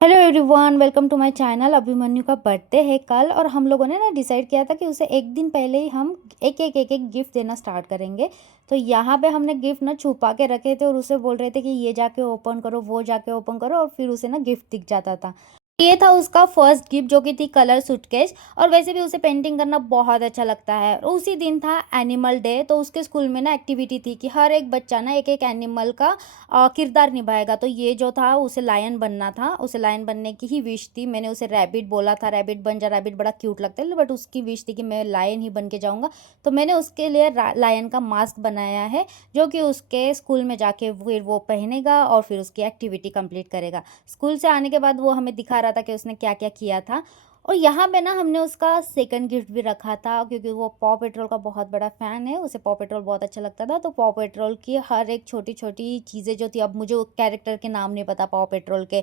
Hello everyone, welcome to my channel. Abhimanyu का birthday है कल और हम लोगों ने ना डिसाइड किया था कि उसे एक दिन पहले ही हम एक एक गिफ्ट देना स्टार्ट करेंगे। तो यहाँ पे हमने गिफ्ट ना छुपा के रखे थे और उसे बोल रहे थे कि ये जाके ओपन करो, वो जाके ओपन करो, और फिर उसे ना गिफ्ट दिख जाता था। ये था उसका फर्स्ट गिफ्ट, जो कि थी कलर सूटकेस। और वैसे भी उसे पेंटिंग करना बहुत अच्छा लगता है। और उसी दिन था एनिमल डे, तो उसके स्कूल में ना एक्टिविटी थी कि हर एक बच्चा ना एक एक एनिमल का किरदार निभाएगा। तो ये जो था उसे लायन बनना था, उसे लायन बनने की ही विश थी। मैंने उसे रैबिट बोला था, रैबिट बन जा, रैबिट बड़ा क्यूट लगता है, बट उसकी विश थी कि मैं लायन ही बन के जाऊँगा। तो मैंने उसके लिए लायन का मास्क बनाया है, जो कि उसके स्कूल में जाके फिर वो पहनेगा और फिर उसकी एक्टिविटी कंप्लीट करेगा। स्कूल से आने के बाद वो हमें दिखा रहा था कि उसने क्या क्या किया था। और यहाँ पे ना हमने उसका सेकंड गिफ्ट भी रखा था, क्योंकि वो पॉ पेट्रोल का बहुत बड़ा फ़ैन है, उसे पॉ पेट्रोल बहुत अच्छा लगता था। तो पॉ पेट्रोल की हर एक छोटी छोटी चीज़ें जो थी, अब मुझे कैरेक्टर के नाम नहीं पता पॉ पेट्रोल के,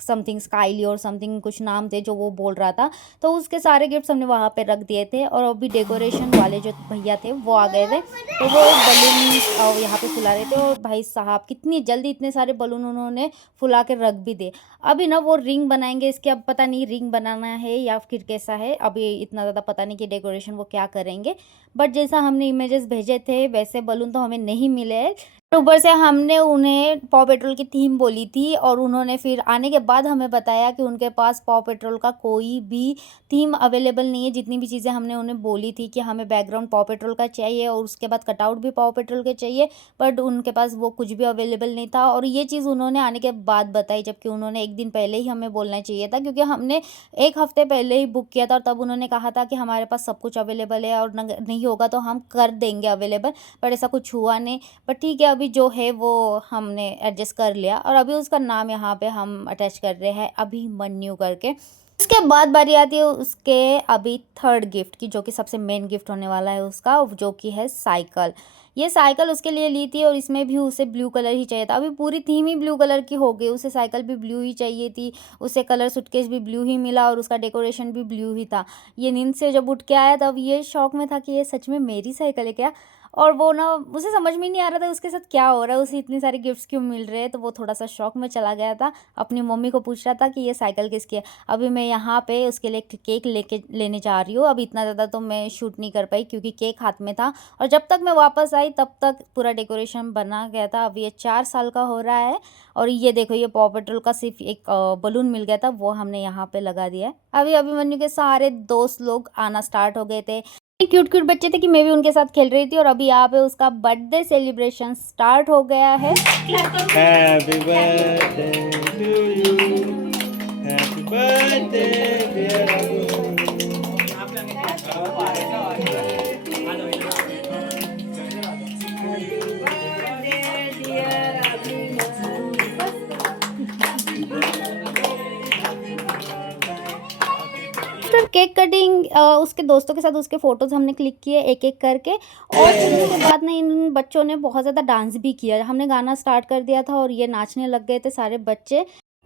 समथिंग स्काइली और समथिंग कुछ नाम थे जो वो बोल रहा था। तो उसके सारे गिफ्ट्स हमने वहाँ पे रख दिए थे। और अभी डेकोरेशन वाले जो भैया थे वो आ गए थे, तो वो बलून यहाँ पे फुला रहे थे। और भाई साहब कितनी जल्दी इतने सारे बलून उन्होंने फुला के रख भी दिए। अभी ना वो रिंग बनाएंगे इसके, अब पता नहीं रिंग बनाना है या फिर कैसा है, अभी इतना ज़्यादा पता नहीं कि डेकोरेशन वो क्या करेंगे। बट जैसा हमने इमेजेस भेजे थे वैसे बलून तो हमें नहीं मिले। ऊपर से हमने उन्हें पॉ पेट्रोल की थीम बोली थी और उन्होंने फिर आने के बाद हमें बताया कि उनके पास पॉ पेट्रोल का कोई भी थीम अवेलेबल नहीं है। जितनी भी चीज़ें हमने उन्हें बोली थी कि हमें बैकग्राउंड पॉ पेट्रोल का चाहिए और उसके बाद कटआउट भी पॉ पेट्रोल के चाहिए, बट उनके पास वो कुछ भी अवेलेबल नहीं था। और ये चीज़ उन्होंने आने के बाद बताई, जबकि उन्होंने एक दिन पहले ही हमें बोलना चाहिए था, क्योंकि हमने एक हफ्ते पहले ही बुक किया था। और तब उन्होंने कहा था कि हमारे पास सब कुछ अवेलेबल है और नहीं होगा तो हम कर देंगे अवेलेबल, बट ऐसा कुछ हुआ नहीं। पर ठीक है, अभी जो है वो हमने एडजस्ट कर लिया। और अभी उसका नाम यहाँ पे हम अटैच कर रहे हैं अभिमन्यु करके। उसके बाद बारी आती है उसके अभी थर्ड गिफ्ट की, जो कि सबसे मेन गिफ्ट होने वाला है उसका, जो कि है साइकिल। ये साइकिल उसके लिए ली थी और इसमें भी उसे ब्लू कलर ही चाहिए था। अभी पूरी थीम ही ब्लू कलर की हो गई, उसे साइकिल भी ब्लू ही चाहिए थी, उसे कलर सूटकेस भी ब्लू ही मिला और उसका डेकोरेशन भी ब्लू ही था। ये नींद से जब उठ के आया तब ये शौक में था कि ये सच में मेरी साइकिल है क्या। और वो ना उसे समझ में नहीं आ रहा था उसके साथ क्या हो रहा है, उसे इतने सारे गिफ्ट्स क्यों मिल रहे हैं। तो वो थोड़ा सा शौक में चला गया था, अपनी मम्मी को पूछ रहा था कि ये साइकिल किसकी है। अभी मैं यहाँ पे उसके लिए केक लेने जा रही हूँ। अभी इतना ज़्यादा तो मैं शूट नहीं कर पाई क्योंकि केक हाथ में था, और जब तक मैं वापस आई तब तक पूरा डेकोरेशन बना गया था। अब ये 4 साल का हो रहा है। और ये देखो, ये पॉ पेट्रोल का सिर्फ एक बलून मिल गया था, वो हमने यहाँ पे लगा दिया है। अभी अभिमन्यु के सारे दोस्त लोग आना स्टार्ट हो गए थे। क्यूट क्यूट बच्चे थे कि मैं भी उनके साथ खेल रही थी। और अभी यहाँ पे उसका बर्थडे सेलिब्रेशन स्टार्ट हो गया है। Happy birthday to you, happy birthday dear after cake cutting उसके दोस्तों के साथ उसके फ़ोटोज़ हमने क्लिक किए एक एक करके। और फिर उसके बाद ना इन बच्चों ने बहुत ज़्यादा डांस भी किया। हमने गाना स्टार्ट कर दिया था और ये नाचने लग गए थे सारे बच्चे।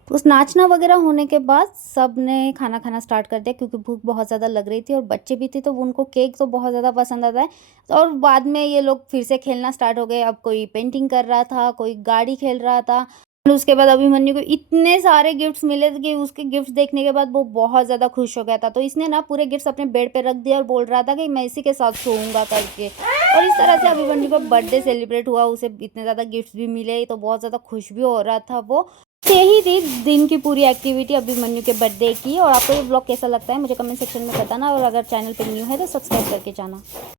उस नाचना वगैरह होने के बाद सब ने खाना खाना स्टार्ट कर दिया, क्योंकि भूख बहुत ज़्यादा लग रही थी और बच्चे भी थे तो उनको केक तो बहुत ज़्यादा पसंद आता है। और बाद में ये लोग फिर से खेलना स्टार्ट हो गए। अब कोई पेंटिंग कर रहा था, कोई गाड़ी खेल रहा था। और उसके बाद अभिमन्यु को इतने सारे गिफ्ट्स मिले थे कि उसके गिफ्ट्स देखने के बाद वो बहुत ज़्यादा खुश हो गया था। तो इसने ना पूरे गिफ्ट्स अपने बेड पे रख दिया और बोल रहा था कि मैं इसी के साथ सोऊंगा करके। और इस तरह से अभिमन्यु का बर्थडे सेलिब्रेट हुआ, उसे इतने ज़्यादा गिफ्ट्स भी मिले तो बहुत ज़्यादा खुश भी हो रहा था वो। यही थी दिन की पूरी एक्टिविटी अभिमन्यु के बर्थडे की। और आपको ये ब्लॉग कैसा लगता है मुझे कमेंट सेक्शन में बताना, और अगर चैनल पे न्यू है तो सब्सक्राइब करके जाना।